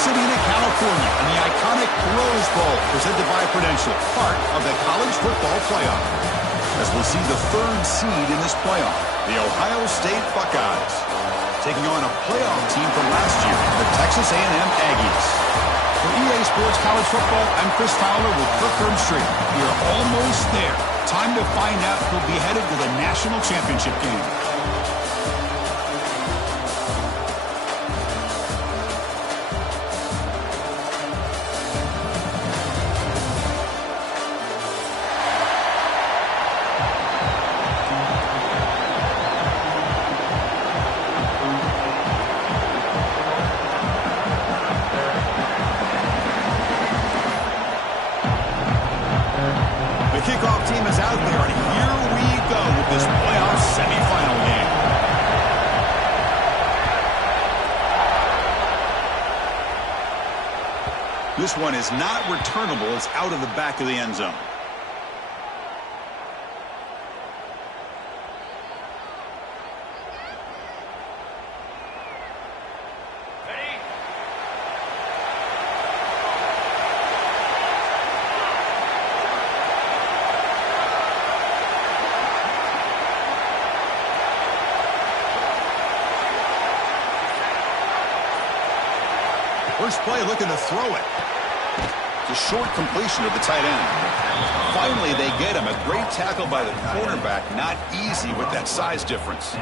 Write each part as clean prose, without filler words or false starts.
Pasadena, California, in the iconic Rose Bowl, presented by Prudential, part of the college football playoff. As we'll see the third seed in this playoff, the Ohio State Buckeyes, taking on a playoff team from last year, the Texas A&M Aggies. For EA Sports College Football, I'm Chris Fowler with Kirk Herbstreit. We are almost there. Time to find out who'll be headed to the national championship game. Kickoff team is out there, and here we go with this playoff semifinal game. This one is not returnable. It's out of the back of the end zone. First play, looking to throw it. It's a short completion of the tight end. Finally, they get him. A great tackle by the cornerback. Not easy with that size difference.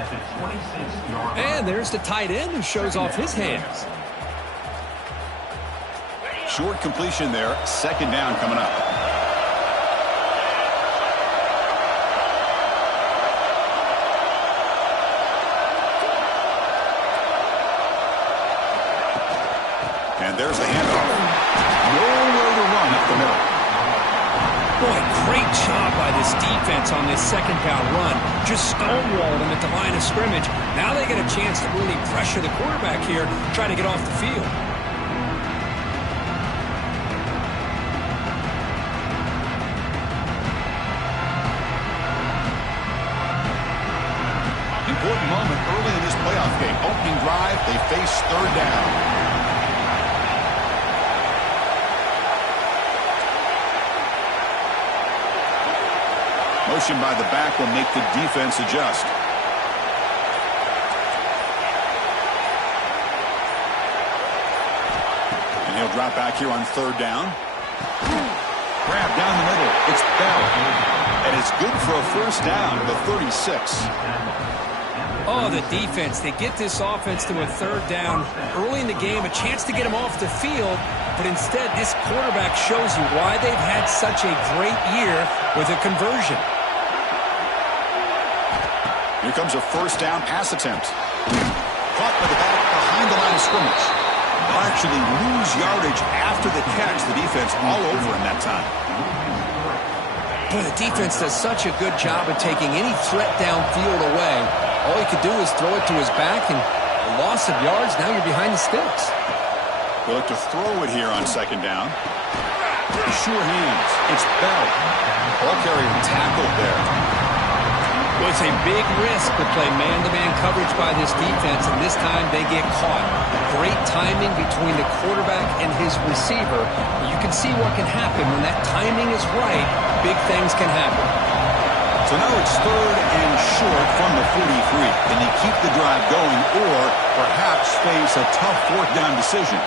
And there's the tight end who shows off his hands. Short completion there. Second down coming up. And there's the handoff. Nowhere to run up the middle. Boy, great job by this defense on this second down run. Just stonewalled him at the line of scrimmage. Now they get a chance to really pressure the quarterback here, try to get off the field. Important moment early in this playoff game. Opening drive, they face third down. Motion by the back will make the defense adjust. And he'll drop back here on third down. Grab down the middle. It's Bell. And it's good for a first down, the 36. Oh, the defense. They get this offense to a third down early in the game, a chance to get him off the field. But instead, this quarterback shows you why they've had such a great year with a conversion. Here comes a first down pass attempt. Caught by the back behind the line of scrimmage. They'll actually lose yardage after the catch. The defense all over him that time. Boy, the defense does such a good job of taking any threat downfield away. All he could do is throw it to his back, and a loss of yards, now you're behind the sticks. They look to throw it here on second down. Sure hands. It's Bell. Ball carrier tackled there. Well, it's a big risk to play man-to-man coverage by this defense, and this time they get caught. Great timing between the quarterback and his receiver. You can see what can happen when that timing is right. Big things can happen. So now it's third and short from the 43. Can they keep the drive going or perhaps face a tough fourth down decision?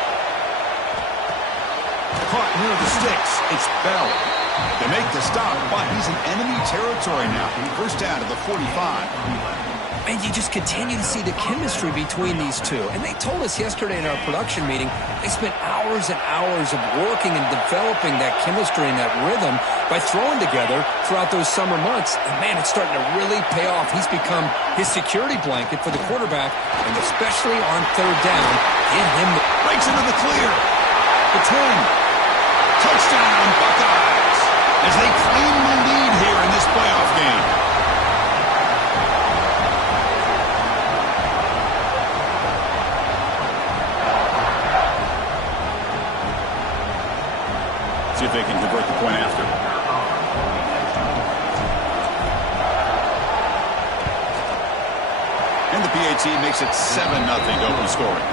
Caught near the sticks. It's Bell. They make the stop, but he's in enemy territory now. First down to the 45. And you just continue to see the chemistry between these two. And they told us yesterday in our production meeting, they spent hours and hours of working and developing that chemistry and that rhythm by throwing together throughout those summer months. And, man, it's starting to really pay off. He's become his security blanket for the quarterback, and especially on third down, get him breaks into the clear. The 10. Touchdown, Buckeyes, as they claim the lead here in this playoff game. See if they can convert the point after. And the PAT makes it 7-0 open scoring.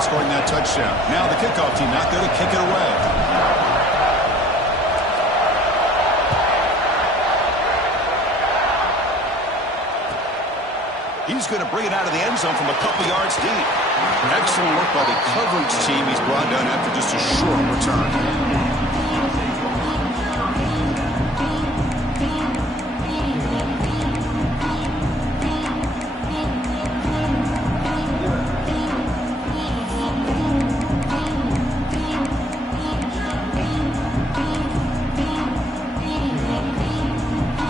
in scoring that touchdown. Now the kickoff team out there to kick it away. He's going to bring it out of the end zone from a couple yards deep. Excellent work by the coverage team. He's brought down after just a short return.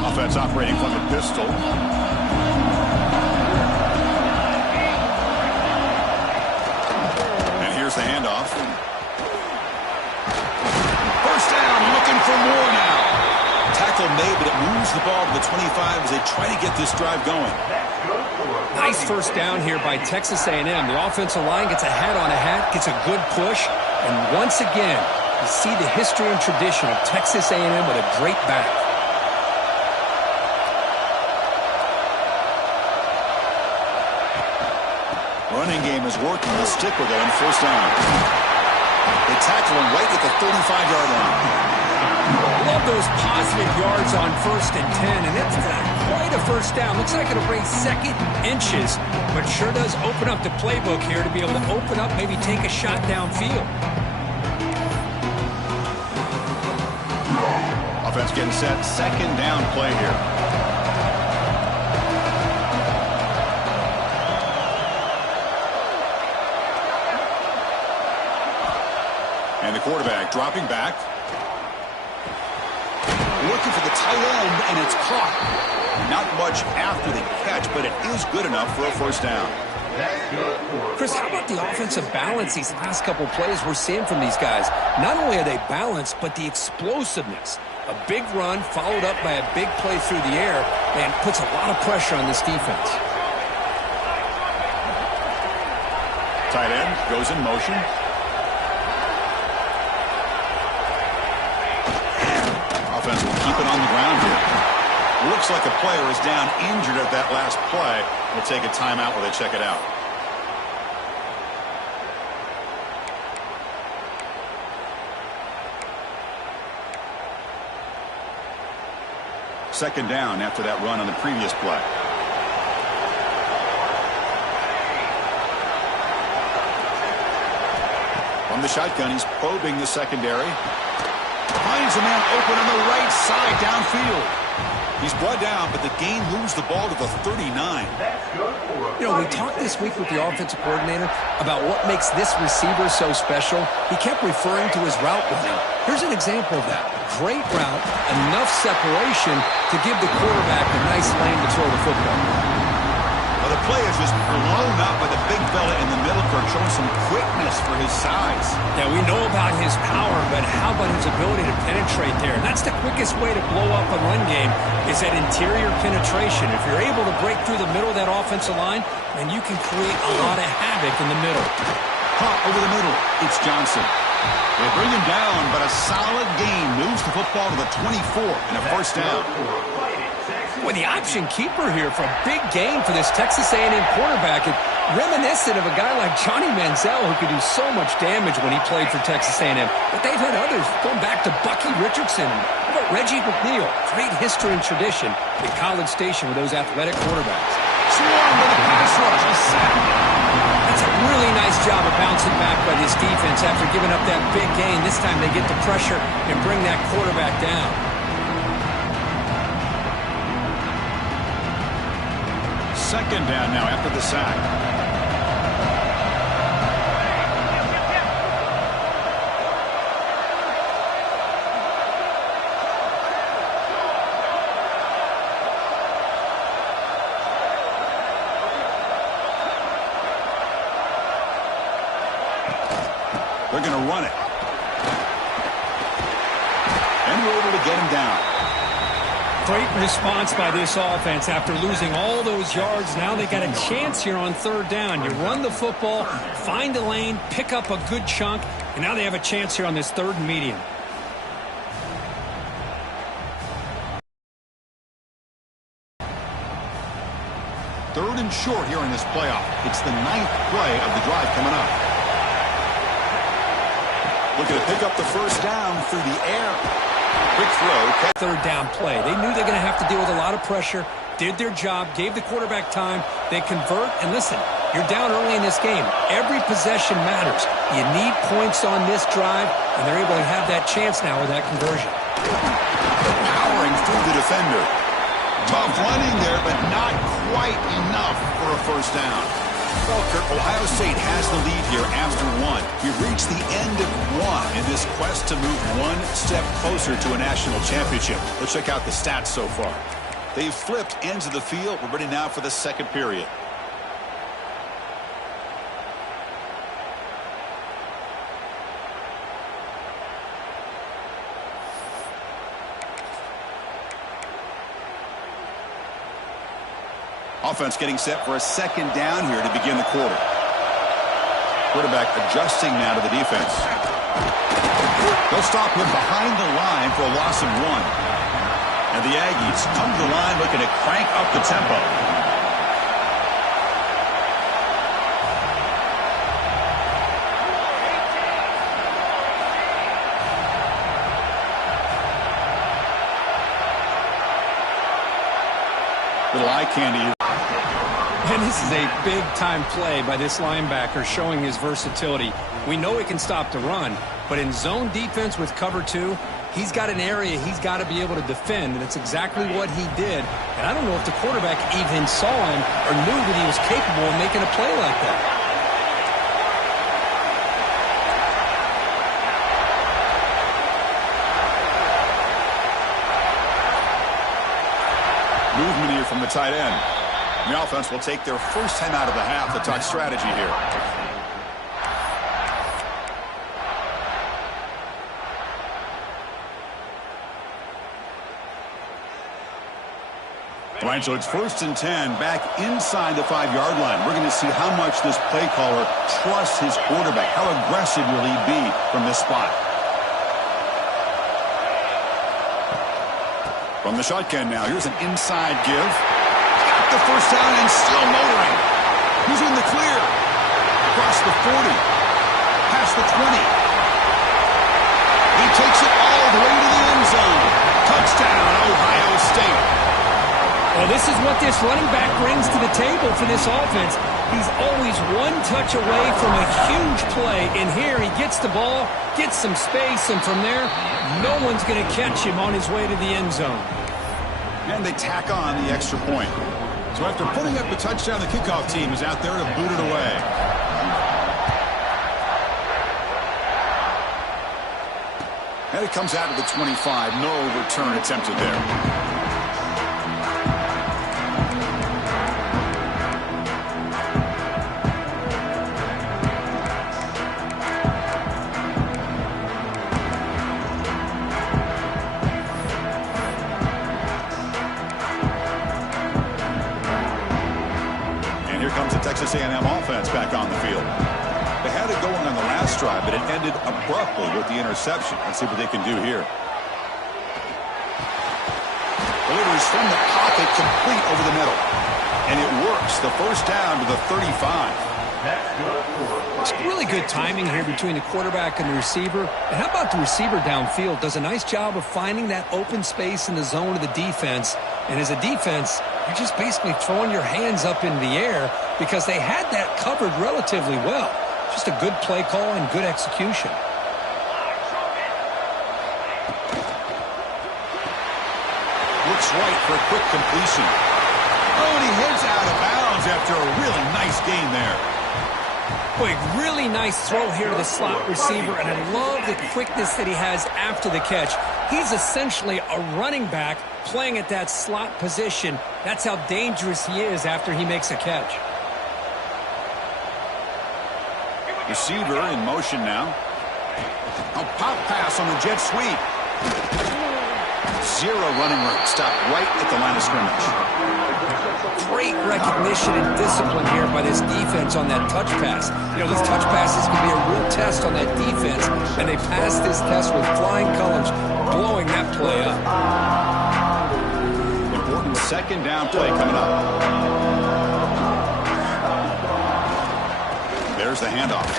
Offense operating from the pistol. The handoff. First down, looking for more now. Tackle made, but it moves the ball to the 25 as they try to get this drive going. Nice first down here by Texas A&M. The offensive line gets a hat on a hat, gets a good push, and once again, you see the history and tradition of Texas A&M with a great back. Running game is working. They'll stick with it on first down. They tackle him right at the 35-yard line. Love those positive yards on 1st and 10, and it's not quite a first down. Looks like it'll bring second inches, but sure does open up the playbook here to be able to open up, maybe take a shot downfield. Offense getting set. Second down play here. And the quarterback dropping back. Looking for the tight end, and it's caught. Not much after the catch, but it is good enough for a first down. Chris, how about the offensive balance these last couple plays we're seeing from these guys? Not only are they balanced, but the explosiveness. A big run followed up by a big play through the air and puts a lot of pressure on this defense. Tight end goes in motion. Offense will keep it on the ground here. Looks like a player is down injured at that last play. We'll take a timeout while they check it out. Second down after that run on the previous play. From the shotgun, he's probing the secondary. Finds a man open on the right side downfield. He's brought down, but the gain moves the ball to the 39. You know, we talked this week with the offensive coordinator about what makes this receiver so special. He kept referring to his route running. Here's an example of that. Great route, enough separation to give the quarterback a nice lane to throw the football. Well, the play is just blown up by the big fella in the middle, Kirk, showing some quickness for his size. Yeah, we know about his power, but how about his ability to penetrate there? And that's the quickest way to blow up a run game is that interior penetration. If you're able to break through the middle of that offensive line, then you can create a lot of havoc in the middle. Caught over the middle. It's Johnson. They bring him down, but a solid gain moves the football to the 24 and a first down. Boy, the option keeper here for a big gain for this Texas A&M quarterback. It's reminiscent of a guy like Johnny Manziel who could do so much damage when he played for Texas A&M. But they've had others going back to Bucky Richardson. How about Reggie McNeil? Great history and tradition at College Station with those athletic quarterbacks. Swarm with a pass rush. A sack. That's a really nice job of bouncing back by this defense after giving up that big gain. This time they get the pressure and bring that quarterback down. Second down now after the sack. They're going to run it. And we're able to get him down. Great response by this offense after losing all those yards. Now they got a chance here on third down. You run the football, find a lane, pick up a good chunk, and now they have a chance here on this third and medium. Third and short here in this playoff. It's the 9th play of the drive coming up. Looking to pick up the first down through the air. Quick throw. Third down play. They knew they're going to have to deal with a lot of pressure, did their job, gave the quarterback time. They convert, and listen, you're down early in this game. Every possession matters. You need points on this drive, and they're able to have that chance now with that conversion. Powering through the defender. Tough running there, but not quite enough for a first down. Well, Kurt, Ohio State has the lead here after one. We've reached the end of one in this quest to move one step closer to a national championship. Let's check out the stats so far. They've flipped ends of the field. We're ready now for the second period. Offense getting set for a second down here to begin the quarter. Quarterback adjusting now to the defense. They'll stop him behind the line for a loss of one. And the Aggies come to the line looking to crank up the tempo. Little eye candy. And this is a big-time play by this linebacker showing his versatility. We know he can stop the run, but in zone defense with cover two, he's got an area he's got to be able to defend, and it's exactly what he did. And I don't know if the quarterback even saw him or knew that he was capable of making a play like that. Movement here from the tight end. The offense will take their first time out of the half to talk strategy here. All right, so it's 1st and 10 back inside the 5-yard line. We're going to see how much this play caller trusts his quarterback. How aggressive will he be from this spot? From the shotgun now, here's an inside give. Got the first down and still motoring. He's in the clear. Across the 40. Past the 20. He takes it all the way to the end zone. Touchdown, Ohio State. Well, this is what this running back brings to the table for this offense. He's always one touch away from a huge play. And here he gets the ball, gets some space, and from there, no one's going to catch him on his way to the end zone. And they tack on the extra point. So after putting up the touchdown, the kickoff team is out there to boot it away. And it comes out to the 25. No return attempted there. Texas A&M offense back on the field. They had it going on the last drive, but it ended abruptly with the interception. Let's see what they can do here. Delivers from the pocket, complete over the middle. And it works. The first down to the 35. It's really good timing here between the quarterback and the receiver. And how about the receiver downfield? Does a nice job of finding that open space in the zone of the defense. And as a defense, you're just basically throwing your hands up in the air because they had that covered relatively well. Just a good play call and good execution. Looks right for a quick completion. Oh, and he heads out of bounds after a really nice gain there. Boy, really nice throw here to the slot receiver, and I love the quickness that he has after the catch. He's essentially a running back playing at that slot position. That's how dangerous he is after he makes a catch. Receiver in motion now. A pop pass on the jet sweep. Zero running room. Stopped right at the line of scrimmage. Great recognition and discipline here by this defense on that touch pass. You know, these touch passes can be a real test on that defense, and they passed this test with flying colors, blowing that play up. Important second down play coming up. There's the handoff.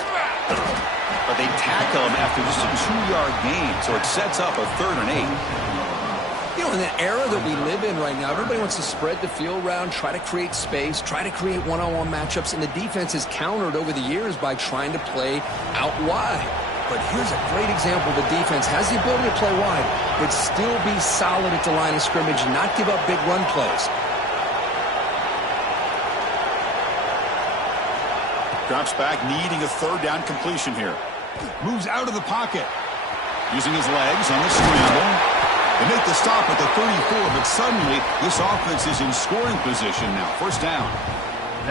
But they tackle him after just a 2-yard gain, so it sets up a 3rd and 8. You know, in the era that we live in right now, everybody wants to spread the field around, try to create space, try to create one-on-one matchups, and the defense has countered over the years by trying to play out wide. But here's a great example. The defense has the ability to play wide, but still be solid at the line of scrimmage and not give up big run plays. Drops back, needing a 3rd down completion here. Moves out of the pocket. Using his legs on the scramble. They make the stop at the 34, but suddenly this offense is in scoring position now. 1st down.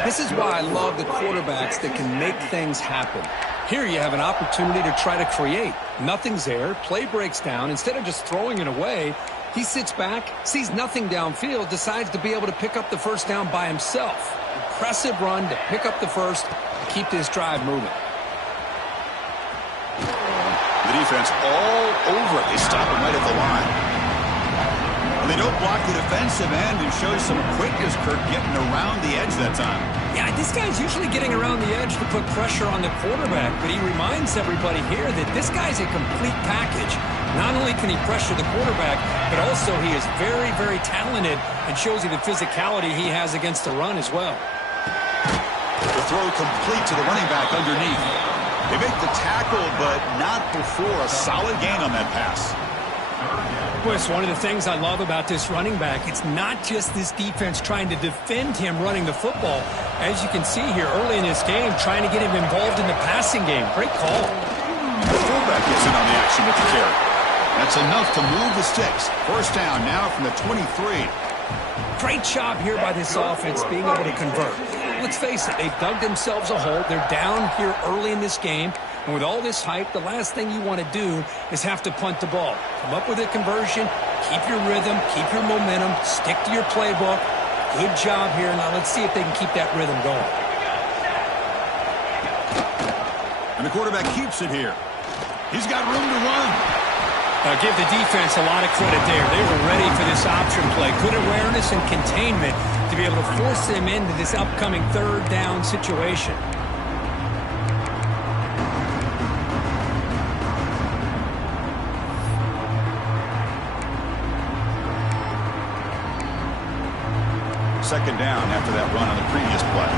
This is why I love the quarterbacks that can make things happen. Here you have an opportunity to try to create. Nothing's there. Play breaks down. Instead of just throwing it away, he sits back, sees nothing downfield, decides to be able to pick up the 1st down by himself. Impressive run to pick up the 1st, to keep this drive moving. The defense all over it. They stop him right at the line. And they don't block the defensive end and show some quickness, Kirk, getting around the edge that time. Yeah, this guy's usually getting around the edge to put pressure on the quarterback, but he reminds everybody here that this guy's a complete package. Not only can he pressure the quarterback, but also he is very, very talented and shows you the physicality he has against the run as well. The throw complete to the running back underneath. They make the tackle, but not before a solid gain on that pass. Boy, it's one of the things I love about this running back. It's not just this defense trying to defend him running the football. As you can see here early in this game, trying to get him involved in the passing game. Great call. The fullback gets in on the action with the carry. That's enough to move the sticks. 1st down now from the 23. Great job here by this offense being able to convert. Let's face it, they've dug themselves a hole. They're down here early in this game. And with all this hype, the last thing you want to do is have to punt the ball. Come up with a conversion, keep your rhythm, keep your momentum, stick to your playbook. Good job here. Now let's see if they can keep that rhythm going. And the quarterback keeps it here. He's got room to run. Give the defense a lot of credit there. They were ready for this option play. Good awareness and containment to be able to force them into this upcoming 3rd down situation. Second down after that run on the previous play.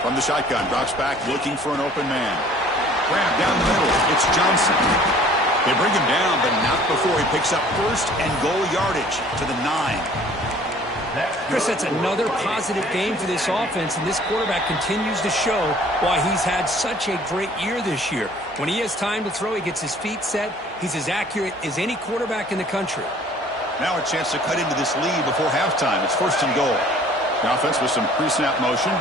From the shotgun, drops back, looking for an open man. Grab down the middle. It's Johnson. They bring him down, but not before he picks up 1st and goal yardage to the 9. Chris, that's another positive game for this offense, and this quarterback continues to show why he's had such a great year this year. When he has time to throw, he gets his feet set. He's as accurate as any quarterback in the country. Now a chance to cut into this lead before halftime. It's 1st and goal. The offense with some pre-snap motion.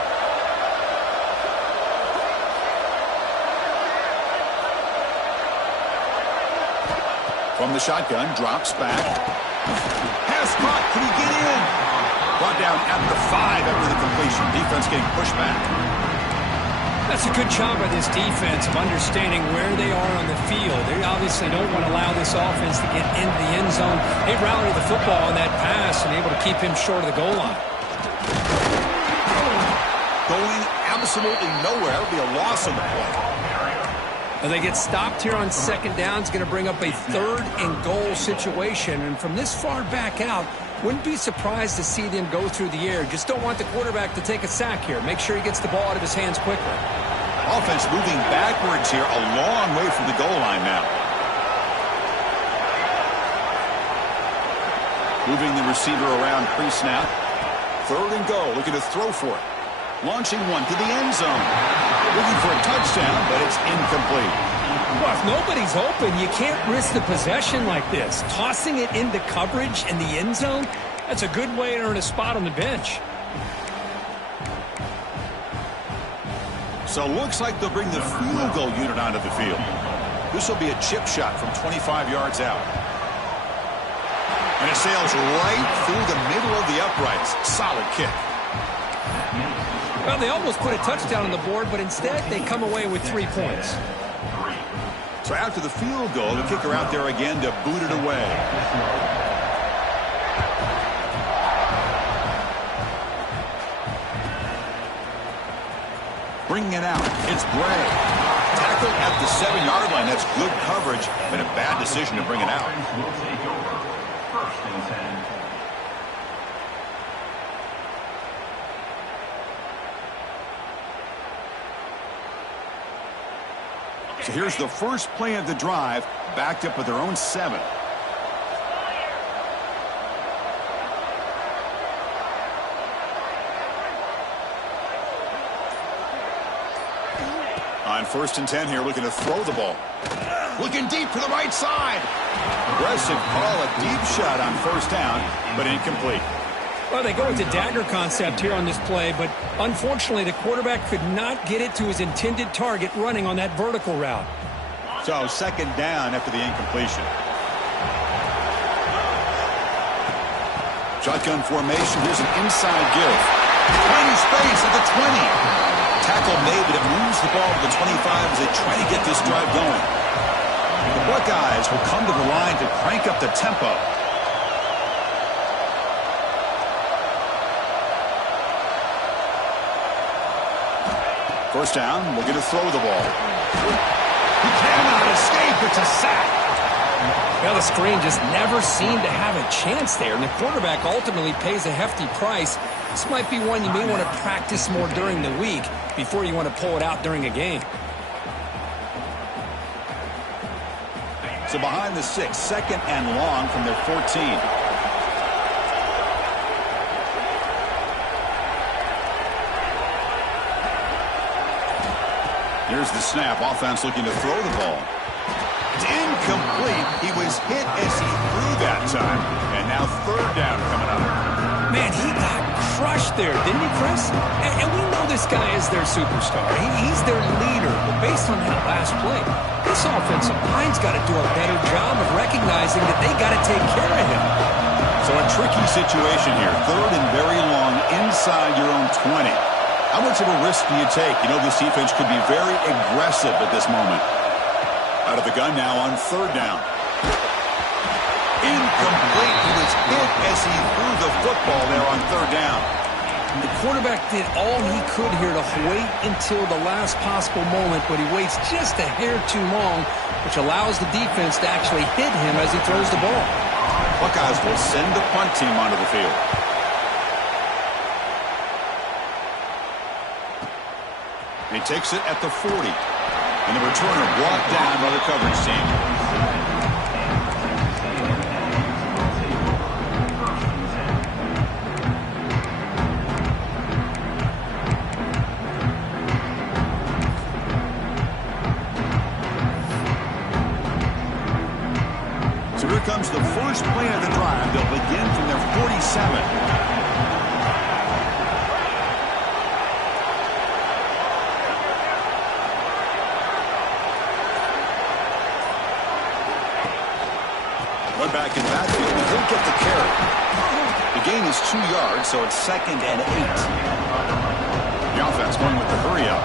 From the shotgun, drops back. Pass caught. Can he get in? Brought down at the 5 after the completion. Defense getting pushed back. That's a good job by this defense of understanding where they are on the field. They obviously don't want to allow this offense to get into the end zone. They rallied the football on that pass and able to keep him short of the goal line. Going absolutely nowhere. That would be a loss on the play. Well, they get stopped here on 2nd down. It's going to bring up a 3rd and goal situation. And from this far back out, wouldn't be surprised to see them go through the air. Just don't want the quarterback to take a sack here. Make sure he gets the ball out of his hands quickly. Offense moving backwards here, a long way from the goal line now. Moving the receiver around pre-snap. 3rd and goal, looking to throw for it. Launching one to the end zone. Looking for a touchdown, but it's incomplete. Well, if nobody's open, you can't risk the possession like this. Tossing it into coverage in the end zone, that's a good way to earn a spot on the bench. So looks like they'll bring the field goal unit onto the field. This will be a chip shot from 25 yards out. And it sails right through the middle of the uprights. Solid kick. Well, they almost put a touchdown on the board, but instead they come away with 3 points. So after the field goal, the kicker out there again to boot it away. Bringing it out, it's Bray. Tackle at the 7-yard line. That's good coverage, and a bad decision to bring it out. So here's the first play of the drive, backed up at their own 7. On 1st and 10 here, looking to throw the ball. Looking deep to the right side. Aggressive call, a deep shot on 1st down, but incomplete. Well, they go with the dagger concept here on this play, but unfortunately the quarterback could not get it to his intended target running on that vertical route. So 2nd down after the incompletion. Shotgun formation. Here's an inside give. Tiny space at the 20. Tackle made, but it moves the ball to the 25 as they try to get this drive going. The Buckeyes will come to the line to crank up the tempo. First down, we're going to throw the ball. He cannot escape. It's a sack. Well, the screen just never seemed to have a chance there, and the quarterback ultimately pays a hefty price. This might be one you may want to practice more during the week before you want to pull it out during a game. So behind the 6, 2nd and long from their 14. Here's the snap. Offense looking to throw the ball. It's incomplete. He was hit as he threw that time. And now 3rd down coming up. Man, he got crushed there, didn't he, Chris? And we know this guy is their superstar. He's their leader. But based on that last play, this offensive line's got to do a better job of recognizing that they got to take care of him. So a tricky situation here. 3rd and very long inside your own 20. How much of a risk do you take? You know this defense could be very aggressive at this moment. Out of the gun now on 3rd down. Incomplete. He was hit as he threw the football there on 3rd down. The quarterback did all he could here to wait until the last possible moment, but he waits just a hair too long, which allows the defense to actually hit him as he throws the ball. Buckeyes will send the punt team onto the field. He takes it at the 40. And the returner brought down by the coverage team. So here comes the first play of the drive. They'll begin from their 47. Back in backfield, and he'll get the carry. The gain is 2 yards, so it's 2nd and 8. The offense going with the hurry up.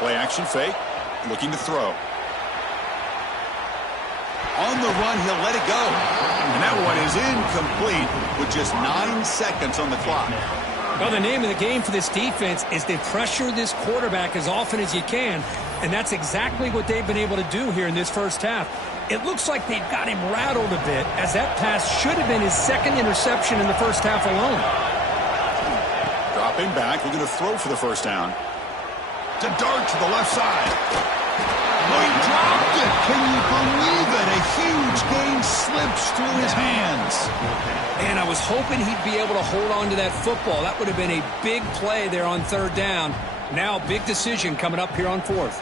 Play action fake, looking to throw. On the run, he'll let it go. And that one is incomplete with just 9 seconds on the clock. Well, the name of the game for this defense is to pressure this quarterback as often as you can, and that's exactly what they've been able to do here in this first half. It looks like they've got him rattled a bit, as that pass should have been his 2nd interception in the first half alone. Dropping back, looking to throw for the first down. To dart to the left side. Oh, he dropped it. Can you believe it? A huge gain slips through his hands. And I was hoping he'd be able to hold on to that football. That would have been a big play there on 3rd down. Now, big decision coming up here on 4th.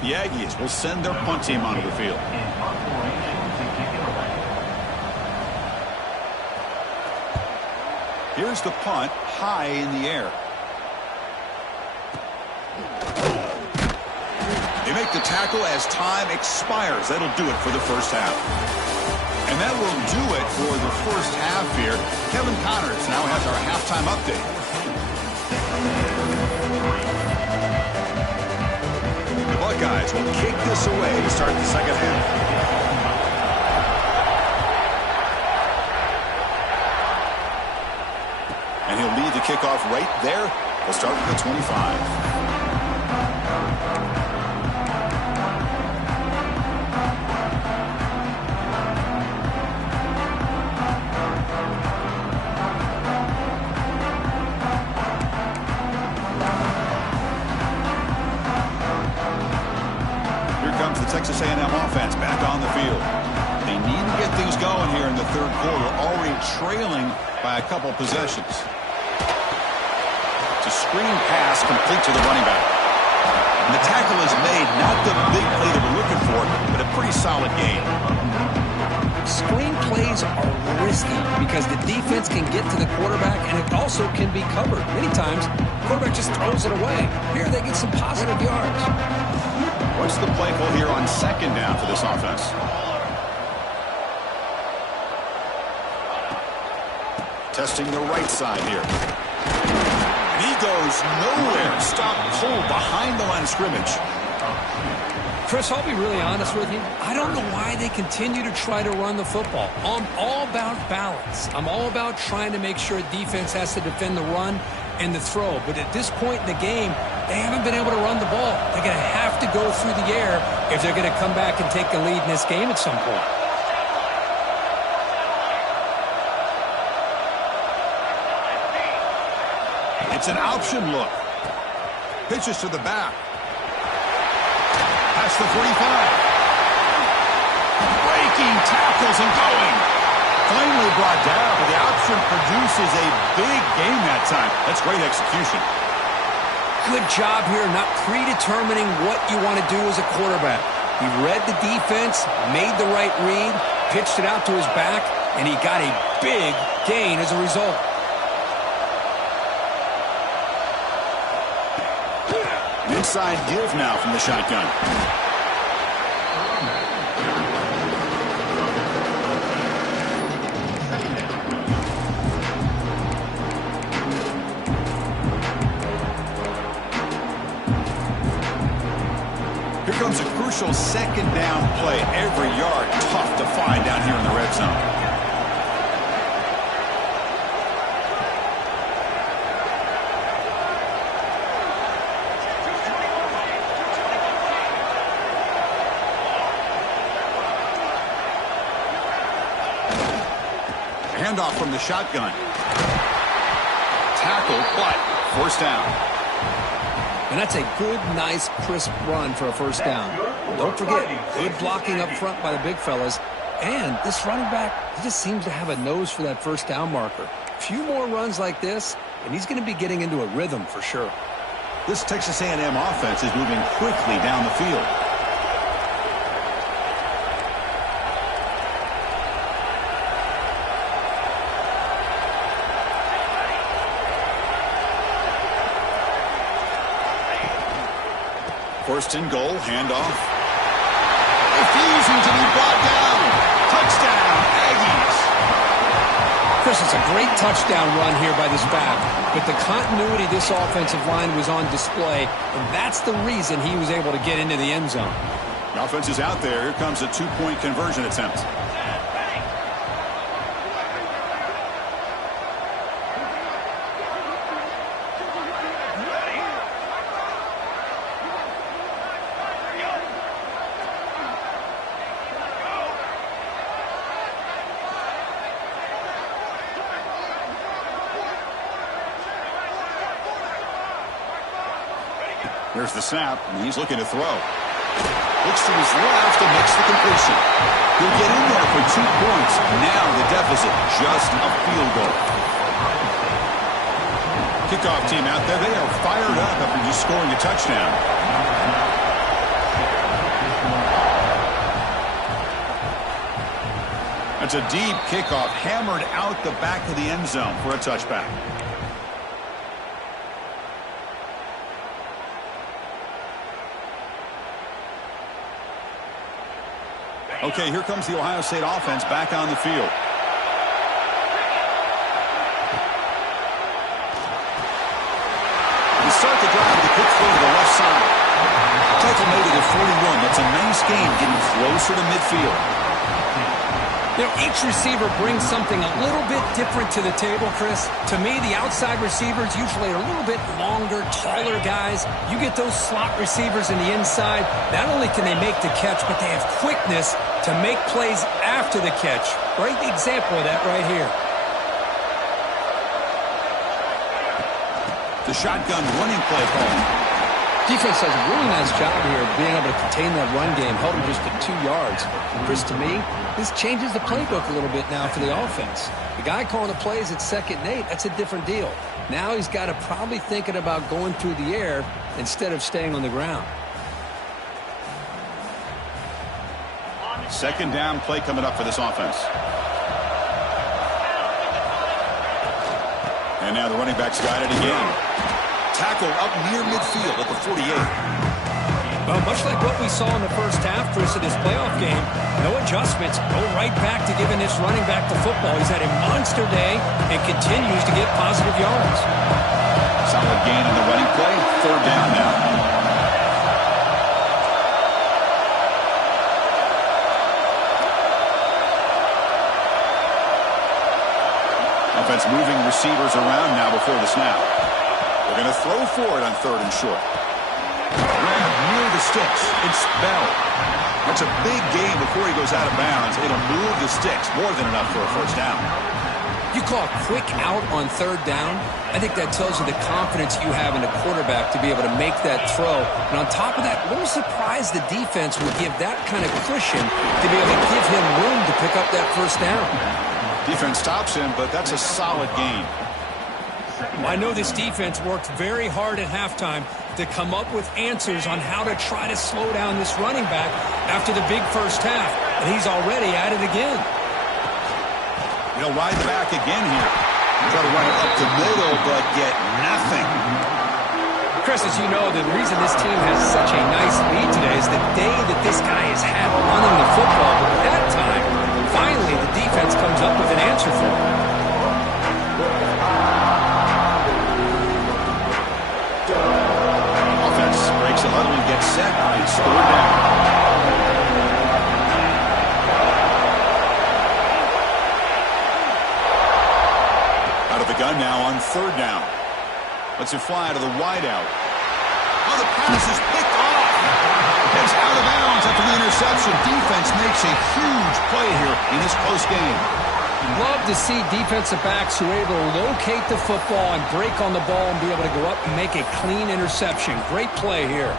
The Aggies will send their punt team onto the field. Here's the punt, high in the air. They make the tackle as time expires. That'll do it for the first half. And that will do it for the first half here. Kevin Connors now has our halftime update. The Buckeyes will kick this away to start the second half. And he'll lead the kickoff right there. We'll start with the 25. Texas A&M offense back on the field. They need to get things going here in the third quarter, already trailing by a couple possessions. It's a screen pass complete to the running back. And the tackle is made, not the big play that we're looking for, but a pretty solid gain. Screen plays are risky because the defense can get to the quarterback and it also can be covered. Many times, the quarterback just throws it away. Here they get some positive yards. What's the play call here on second down for this offense? Testing the right side here. And he goes nowhere. Stop cold behind the line of scrimmage. Chris, I'll be really honest with you. I don't know why they continue to try to run the football. I'm all about balance. I'm all about trying to make sure defense has to defend the run and the throw. But at this point in the game, they haven't been able to run the ball. They're going to have to go through the air if they're going to come back and take the lead in this game at some point. It's an option look. Pitches to the back. Past the 45. Breaking tackles and going. Finally brought down, but the option produces a big gain that time. That's great execution. Good job here not predetermining what you want to do as a quarterback. He read the defense, made the right read, pitched it out to his back, and he got a big gain as a result. An inside give now from the shotgun. Here comes a crucial second down play. Every yard tough to find down here in the red zone. Handoff from the shotgun. Tackle, but forced down. And that's a good, nice, crisp run for a first down. Don't forget, good blocking up front by the big fellas. And this running back, he just seems to have a nose for that first down marker. A few more runs like this, and he's going to be getting into a rhythm for sure. This Texas A&M offense is moving quickly down the field. First and goal, handoff. Refusing to be brought down. Touchdown, Aggies. Chris, it's a great touchdown run here by this back, but the continuity of this offensive line was on display, and that's the reason he was able to get into the end zone. The offense is out there. Here comes a two-point conversion attempt. There's the snap, and he's looking to throw. Looks to his left and makes the completion. He'll get in there for 2 points. Now the deficit, just a field goal. Kickoff team out there, they are fired up after just scoring a touchdown. That's a deep kickoff, hammered out the back of the end zone for a touchback. Okay, here comes the Ohio State offense back on the field. They start the drive with a quick throw to the left side. Tackle made it at 41. That's a nice gain, getting closer to midfield. You know, each receiver brings something a little bit different to the table, Chris. To me, the outside receivers usually are a little bit longer, taller guys. You get those slot receivers in the inside. Not only can they make the catch, but they have quickness to make plays after the catch. Great example of that right here. The shotgun running play call. Defense does a really nice job here of being able to contain that run game, held him just to 2 yards. Chris, to me, this changes the playbook a little bit now for the offense. The guy calling the plays at 2nd and 8, that's a different deal. Now he's got to probably thinking about going through the air instead of staying on the ground. 2nd down play coming up for this offense. And now the running back's got it again. Tackle up near midfield at the 48. Well, much like what we saw in the first half, Chris, of this playoff game, no adjustments. Go right back to giving this running back the football. He's had a monster day and continues to get positive yards. Solid gain in the running play. 3rd down now. Offense moving receivers around now before the snap. They're going to throw for it on 3rd and short. Grab near the sticks. It's Bell. That's a big gain before he goes out of bounds. It'll move the sticks. More than enough for a 1st down. You call a quick out on 3rd down. I think that tells you the confidence you have in the quarterback to be able to make that throw. And on top of that, a little surprised the defense would give that kind of cushion to be able to give him room to pick up that 1st down. Defense stops him, but that's a solid gain. Well, I know this defense worked very hard at halftime to come up with answers on how to try to slow down this running back after the big first half. And he's already at it again. He'll ride back again here. Try to run it up the middle, but get nothing. Chris, as you know, the reason this team has such a nice lead today is the day that this guy has had running the football. But at that time, finally the defense comes up with an answer for him. Offense breaks a huddle and gets set. It's 3rd down. Out of the gun now on 3rd down. Lets it fly to the wideout. Oh, the pass is picked off. It's out of bounds after the interception. Defense makes a huge play here in this close game. Love to see defensive backs who are able to locate the football and break on the ball and be able to go up and make a clean interception. Great play here.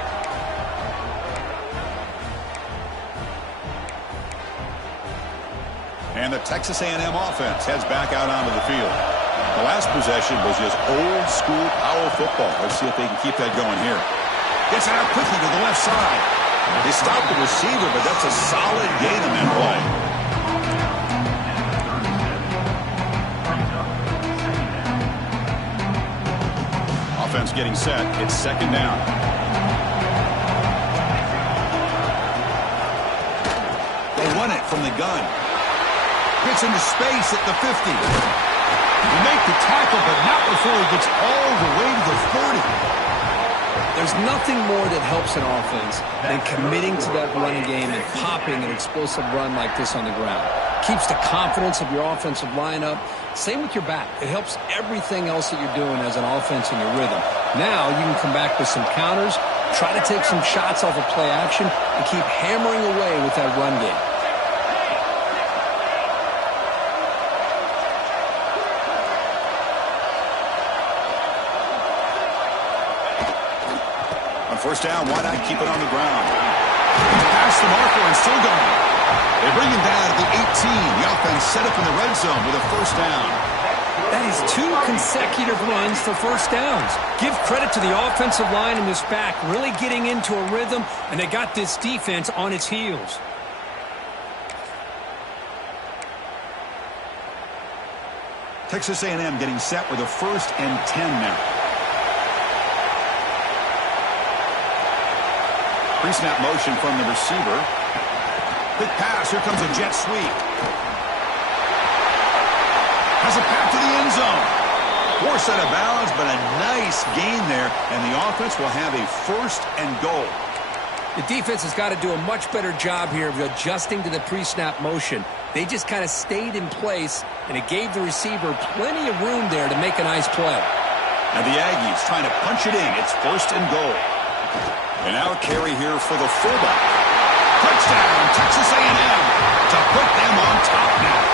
And the Texas A&M offense heads back out onto the field. The last possession was just old-school power football. Let's see if they can keep that going here. Gets out quickly to the left side. They stopped the receiver, but that's a solid gain on that play. Offense getting set. It's 2nd down. They won it from the gun. Gets into space at the 50. He make the tackle, but not before he gets all the way to the 40. There's nothing more that helps an offense than committing to that running game and popping an explosive run like this on the ground. Keeps the confidence of your offensive lineup. Same with your back. It helps everything else that you're doing as an offense in your rhythm. Now you can come back with some counters, try to take some shots off of play action, and keep hammering away with that run game. On 1st down, why not keep it on the ground? Past the marker and still going. They bring him down at the 18. The offense set up in the red zone with a 1st down. That is 2 consecutive runs for 1st downs. Give credit to the offensive line and this back really getting into a rhythm, and they got this defense on its heels. Texas A&M getting set with a 1st and 10 now. Pre-snap motion from the receiver. Quick pass. Here comes a jet sweep. Has it back to the end zone. Forced out of bounds, but a nice gain there, and the offense will have a 1st and goal. The defense has got to do a much better job here of adjusting to the pre-snap motion. They just kind of stayed in place, and it gave the receiver plenty of room there to make a nice play. And the Aggies trying to punch it in. It's 1st and goal. And now a carry here for the fullback. Touchdown, Texas A&M to put them on top now.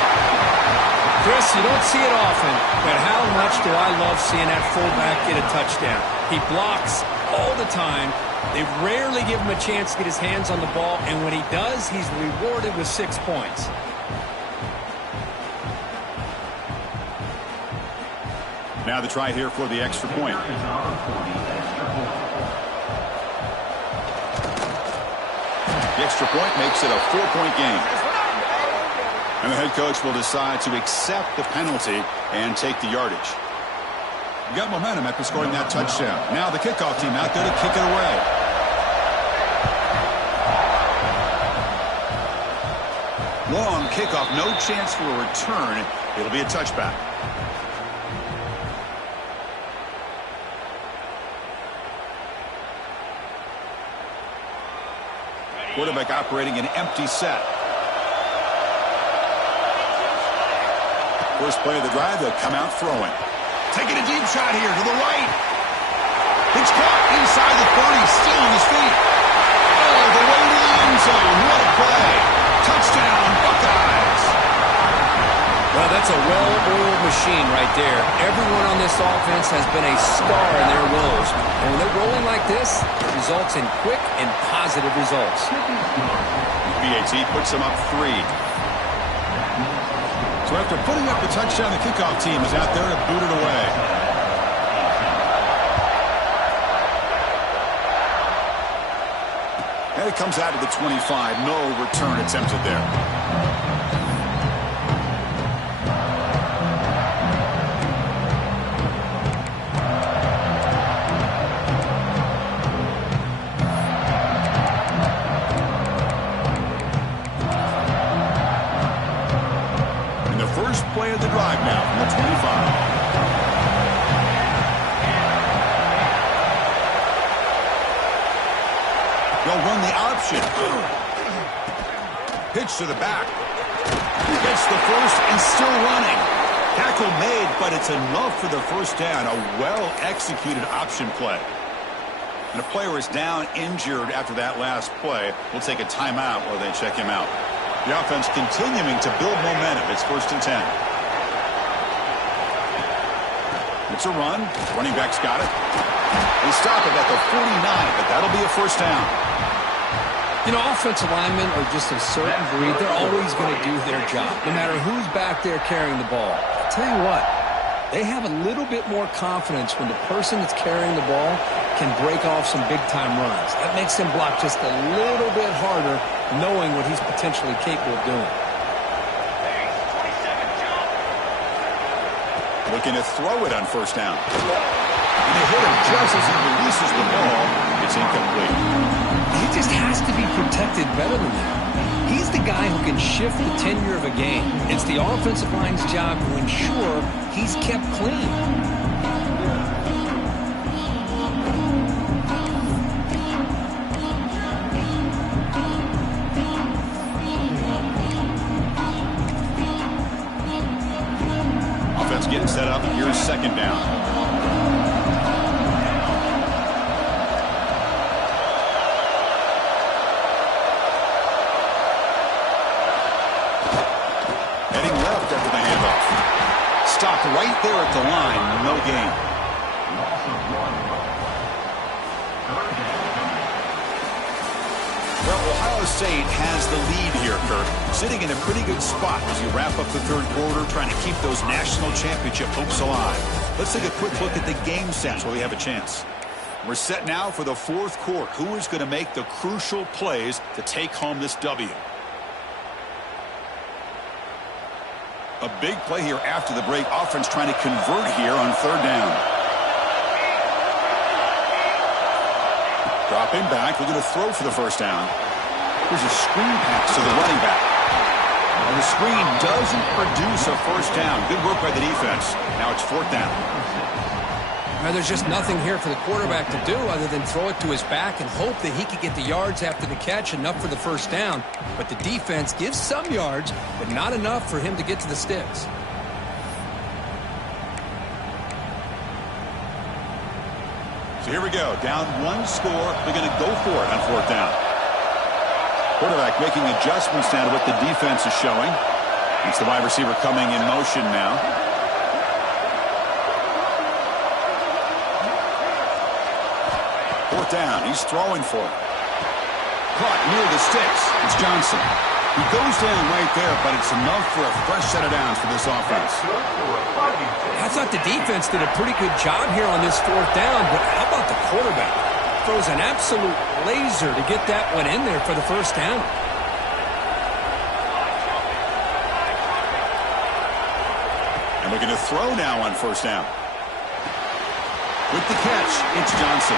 Chris, you don't see it often, but how much do I love seeing that fullback get a touchdown. He blocks all the time. They rarely give him a chance to get his hands on the ball, and when he does, he's rewarded with 6 points. Now the try here for the extra point. The extra point makes it a 4-point game. And the head coach will decide to accept the penalty and take the yardage. You got momentum after scoring that touchdown. Now the kickoff team out there to kick it away. Long kickoff, no chance for a return. It'll be a touchback. Quarterback operating an empty set. First play of the drive, they'll come out throwing. Taking a deep shot here to the right. It's caught inside the 30, still on his feet. Oh, the way to the end zone. What a play. Touchdown, Buckeyes. Well, that's a well-oiled machine right there. Everyone on this offense has been a star in their roles. And when they're rolling like this, it results in quick and positive results. BAT puts them up 3. So after putting up the touchdown, the kickoff team is out there to boot it away. And it comes out to the 25. No return attempted there. Play of the drive now from the 25. They'll run the option. Pitch to the back. Gets the first and still running. Tackle made, but it's enough for the first down. A well-executed option play. And a player is down injured after that last play. We'll take a timeout while they check him out. The offense continuing to build momentum. It's 1st and 10. It's a run. Running back's got it. They stop it at the 49, but that'll be a 1st down. You know, offensive linemen are just a certain breed. They're always going to do their job, no matter who's back there carrying the ball. I'll tell you what, they have a little bit more confidence when the person that's carrying the ball can break off some big-time runs. That makes him block just a little bit harder, knowing what he's potentially capable of doing. Looking to throw it on 1st down. And they hit him just as he releases the ball. It's incomplete. He just has to be protected better than that. He's the guy who can shift the tenure of a game. It's the offensive line's job to ensure he's kept clean. Getting set up. Here's 2nd down. Heading left after the handoff. Stopped right there at the line. No gain. Well, Ohio State has the lead here, Kirk. Sitting in a pretty good spot as you wrap up the 3rd quarter, trying to keep those national championship hopes alive. Let's take a quick look at the game sense while we have a chance. We're set now for the 4th quarter. Who is going to make the crucial plays to take home this W? A big play here after the break. Offense trying to convert here on 3rd down. Dropping back, looking to throw for the 1st down. Here's a screen pass to the running back. And the screen doesn't produce a first down. Good work by the defense. Now it's 4th down. Now, there's just nothing here for the quarterback to do other than throw it to his back and hope that he could get the yards after the catch, enough for the first down. But the defense gives some yards, but not enough for him to get to the sticks. So here we go. Down 1 score. They're going to go for it on 4th down. Quarterback making adjustments now to what the defense is showing. It's the wide receiver coming in motion now. Down. He's throwing for it. Caught near the sticks. It's Johnson. He goes down right there, but it's enough for a fresh set of downs for this offense. I thought the defense did a pretty good job here on this 4th down, but how about the quarterback? Throws an absolute laser to get that one in there for the first down. And we're going to throw now on 1st down. With the catch, it's Johnson.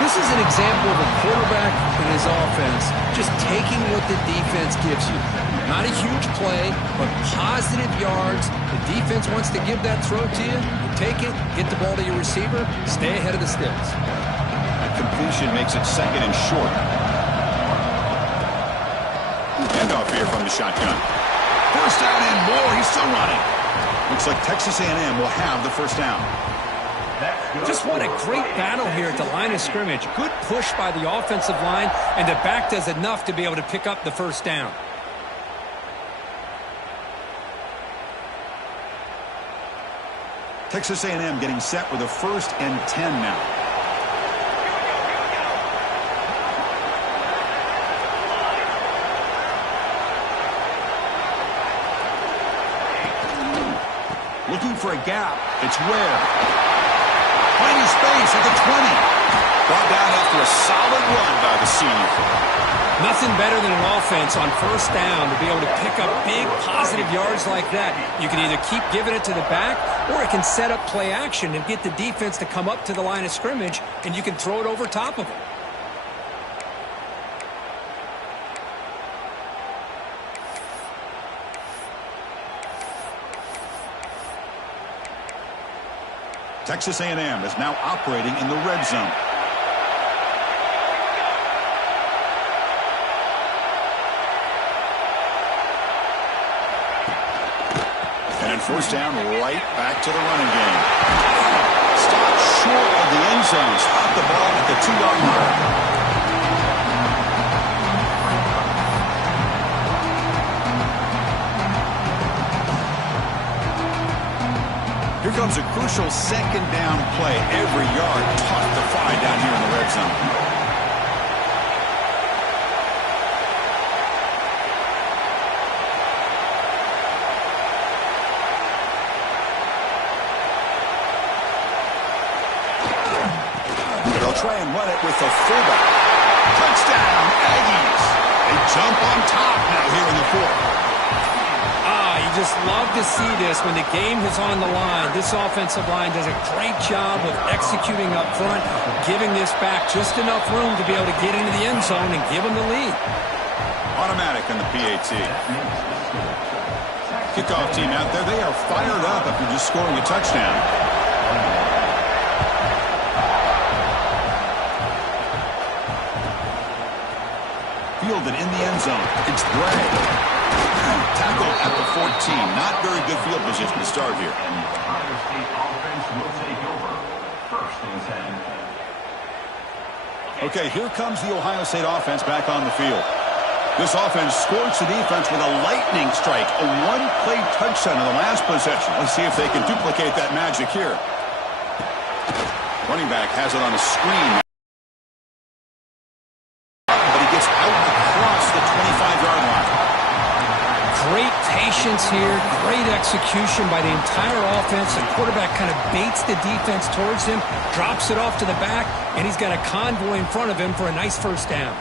This is an example of a quarterback and his offense just taking what the defense gives you. Not a huge play, but positive yards. The defense wants to give that throw to you. You take it, get the ball to your receiver, stay ahead of the sticks. That completion makes it 2nd and short. Handoff here from the shotgun. First down and more. He's still running. Looks like Texas A&M will have the first down. Just what a great battle here at the line of scrimmage. Good push by the offensive line, and the back does enough to be able to pick up the first down. Texas A&M getting set with a 1st and 10 now. Looking for a gap. It's Ware. Finding space at the 20. Brought down after a solid run by the senior. Nothing better than an offense on 1st down to be able to pick up big positive yards like that. You can either keep giving it to the back, or it can set up play action and get the defense to come up to the line of scrimmage, and you can throw it over top of them. Texas A&M is now operating in the red zone. And in 1st down, right back to the running game. Stopped short of the end zone. Spot the ball at the 2-yard line. Here comes a crucial 2nd down play. Every yard tough to find down here in the red zone. They'll try and run it with the fullback. Touchdown, Aggies. They jump on top now here in the 4th. You just love to see this when the game is on the line. This offensive line does a great job of executing up front, giving this back just enough room to be able to get into the end zone and give them the lead. Automatic on the PAT. Kickoff team out there. They are fired up after just scoring a touchdown. Fielded in the end zone. It's Bray. Tackle at the 14. Not very good field position to start here. Ohio State offense will take over. 1st and 10. Okay, here comes the Ohio State offense back on the field. This offense scorched the defense with a lightning strike. A 1-play touchdown in the last possession. Let's see if they can duplicate that magic here. Running back has it on a screen. But he gets out across the 25-yard line. Great patience here, great execution by the entire offense. The quarterback kind of baits the defense towards him, drops it off to the back, and he's got a convoy in front of him for a nice first down.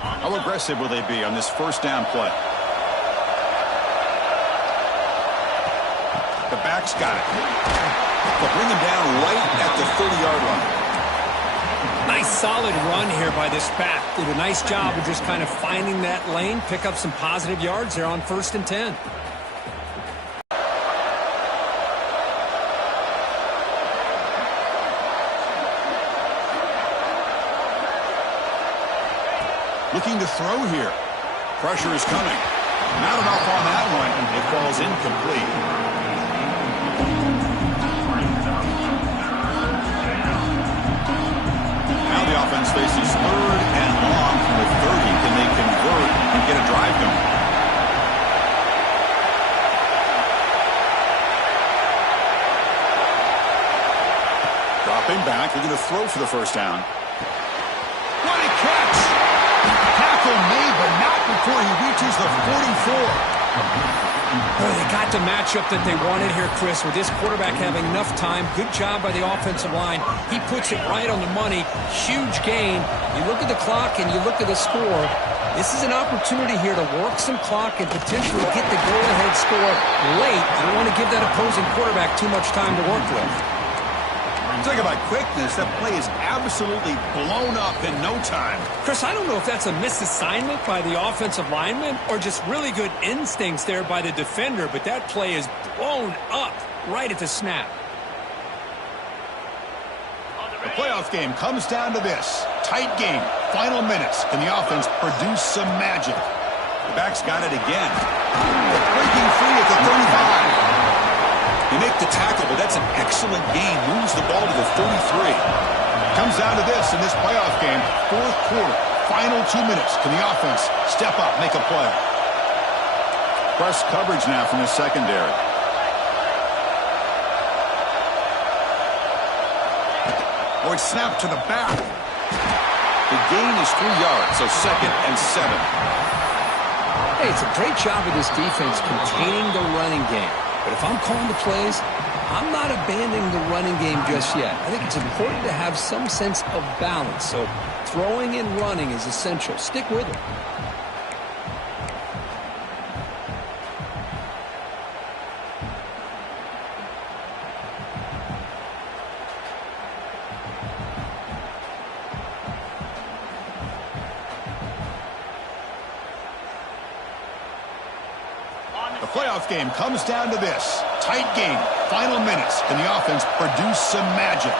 How aggressive will they be on this first down play? The back's got it. They'll bring him down right at the 30-yard line. Nice solid run here by this back. Did a nice job of just kind of finding that lane, pick up some positive yards there on 1st and 10. Looking to throw here. Pressure is coming. Not enough on that one. It falls incomplete. Now the offense faces 3rd and long from the 30. Can they convert and get a drive going? Dropping back. They're going to throw for the 1st down. What a catch! Tackle made, but not before he reaches the 44. Boy, they got the matchup that they wanted here, Chris, with this quarterback having enough time. Good job by the offensive line. He puts it right on the money. Huge gain. You look at the clock and you look at the score. This is an opportunity here to work some clock and potentially get the go-ahead score late. You don't want to give that opposing quarterback too much time to work with. Talk about quickness. That play is absolutely blown up in no time. Chris, I don't know if that's a misassignment by the offensive lineman or just really good instincts there by the defender, but that play is blown up right at the snap. The playoff game comes down to this. Tight game. Final minutes. Can the offense produce some magic? The back's got it again. Breaking free at the 35. They make the tackle, but that's an excellent gain. Moves the ball to the 33. Comes down to this in this playoff game. 4th quarter. Final 2 minutes. Can the offense step up, make a play? Press coverage now from the secondary. Oh, it's snapped to the back. The gain is 3 yards, so 2nd and 7. Hey, it's a great job of this defense containing the running game. But if I'm calling the plays, I'm not abandoning the running game just yet. I think it's important to have some sense of balance. So throwing and running is essential. Stick with it. The playoff game comes down to this. Tight game. Final minutes. Can the offense produce some magic?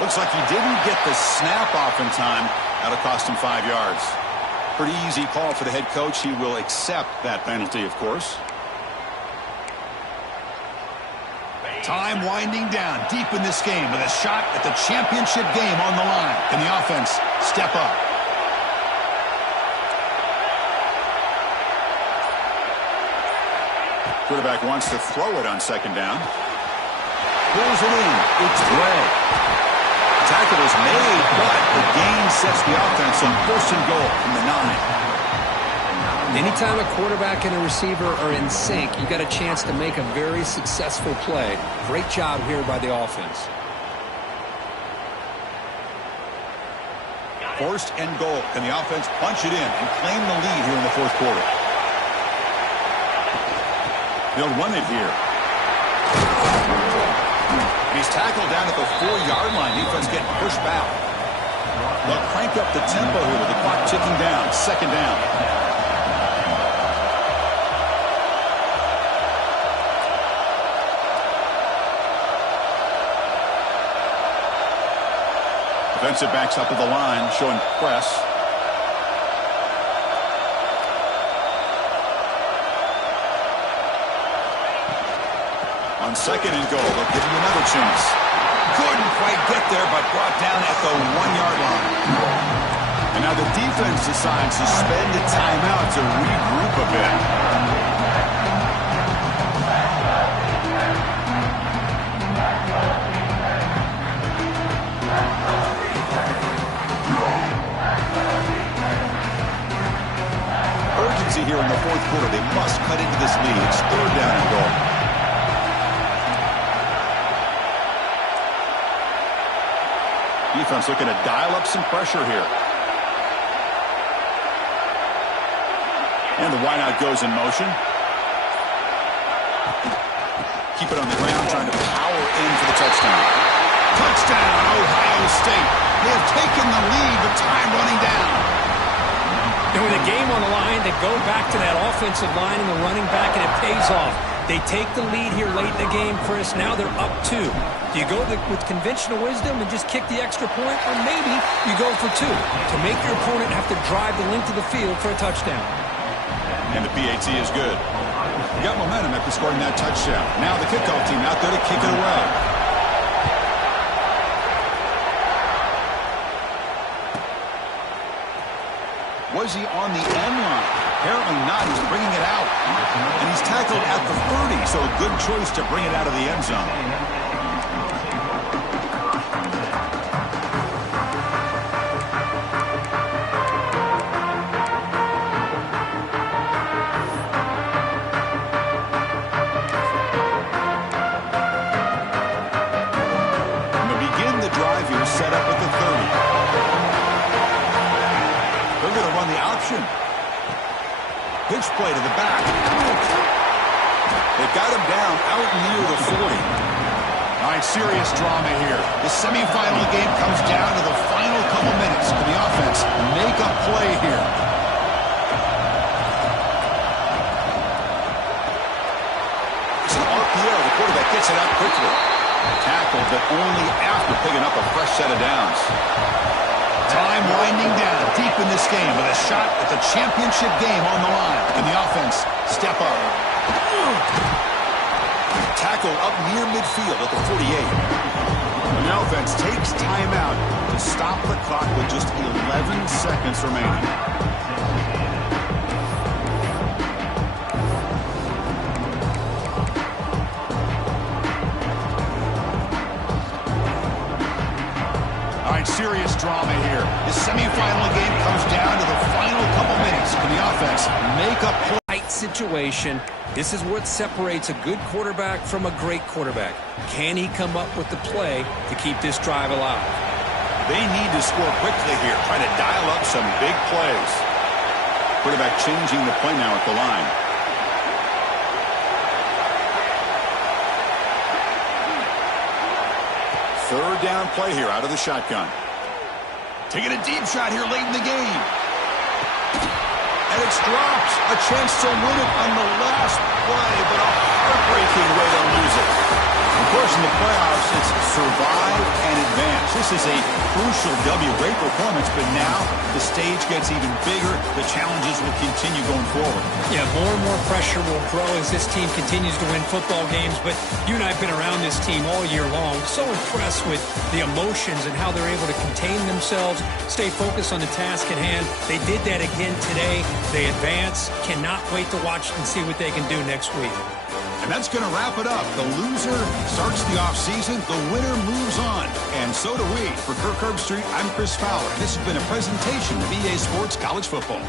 Looks like he didn't get the snap off in time. That'll cost him 5 yards. Pretty easy call for the head coach. He will accept that penalty, of course. Time winding down deep in this game with a shot at the championship game on the line. Can the offense step up? Quarterback wants to throw it on 2nd down. Pulls it in. It's Gray. Tackle is made, but the gain sets the offense on 1st and goal from the 9. Anytime a quarterback and a receiver are in sync, you got a chance to make a very successful play. Great job here by the offense. 1st and goal. Can the offense punch it in and claim the lead here in the 4th quarter? They'll run it here. And he's tackled down at the 4-yard line. Defense getting pushed back. They'll crank up the tempo here with the clock ticking down. 2nd down. Defensive backs up at the line, showing press. On 2nd and goal, they'll give him another chance. Couldn't quite get there, but brought down at the 1-yard line. And now the defense decides to spend a timeout to regroup a bit. Here in the 4th quarter, they must cut into this lead. It's 3rd down and goal. Defense looking to dial up some pressure here. And the wideout goes in motion. Keep it on the ground, trying to power in for the touchdown. Touchdown, Ohio State. They have taken the lead, but time running down. And with a game on the line, they go back to that offensive line and the running back, and it pays off. They take the lead here late in the game, Chris. Now they're up 2. Do you go with conventional wisdom and just kick the extra point, or maybe you go for 2 to make your opponent have to drive the length of the field for a touchdown? And the PAT is good. Got momentum after scoring that touchdown. Now the kickoff team out there to kick it away. Was he on the end line? Apparently not. He's bringing it out. And he's tackled at the 30, so a good choice to bring it out of the end zone. Set up at the 30. They're going to run the option. Pitch play to the back. They've got him down out near the 40. All right, serious drama here. The semifinal game comes down to the final couple minutes. Can the offense make a play here? It's an RPO. The quarterback gets it out quickly. Tackled, but only after picking up a fresh set of downs. Time winding down deep in this game with a shot at the championship game on the line. Can the offense step up? Tackled up near midfield at the 48. And the offense takes timeout to stop the clock with just 11 seconds remaining. Serious drama here. The semifinal game comes down to the final couple minutes. Can the offense make a play? Tight situation. This is what separates a good quarterback from a great quarterback. Can he come up with the play to keep this drive alive? They need to score quickly here. Try to dial up some big plays. Quarterback changing the play now at the line. Third down play here out of the shotgun. Taking a deep shot here late in the game. And it's dropped. A chance to win it on the last play, but a heartbreaking way to lose it. Of course, in the playoffs, it's survive and advance. This is a crucial W. Great performance, but now the stage gets even bigger. The challenges will continue going forward. Yeah, more and more pressure will grow as this team continues to win football games, but you and I have been around this team all year long. So impressed with the emotions and how they're able to contain themselves, stay focused on the task at hand. They did that again today. They advance. Cannot wait to watch and see what they can do next week. And that's going to wrap it up. The loser starts the offseason. The winner moves on. And so do we. For Kirk Herbstreit, I'm Chris Fowler. This has been a presentation of EA Sports College Football.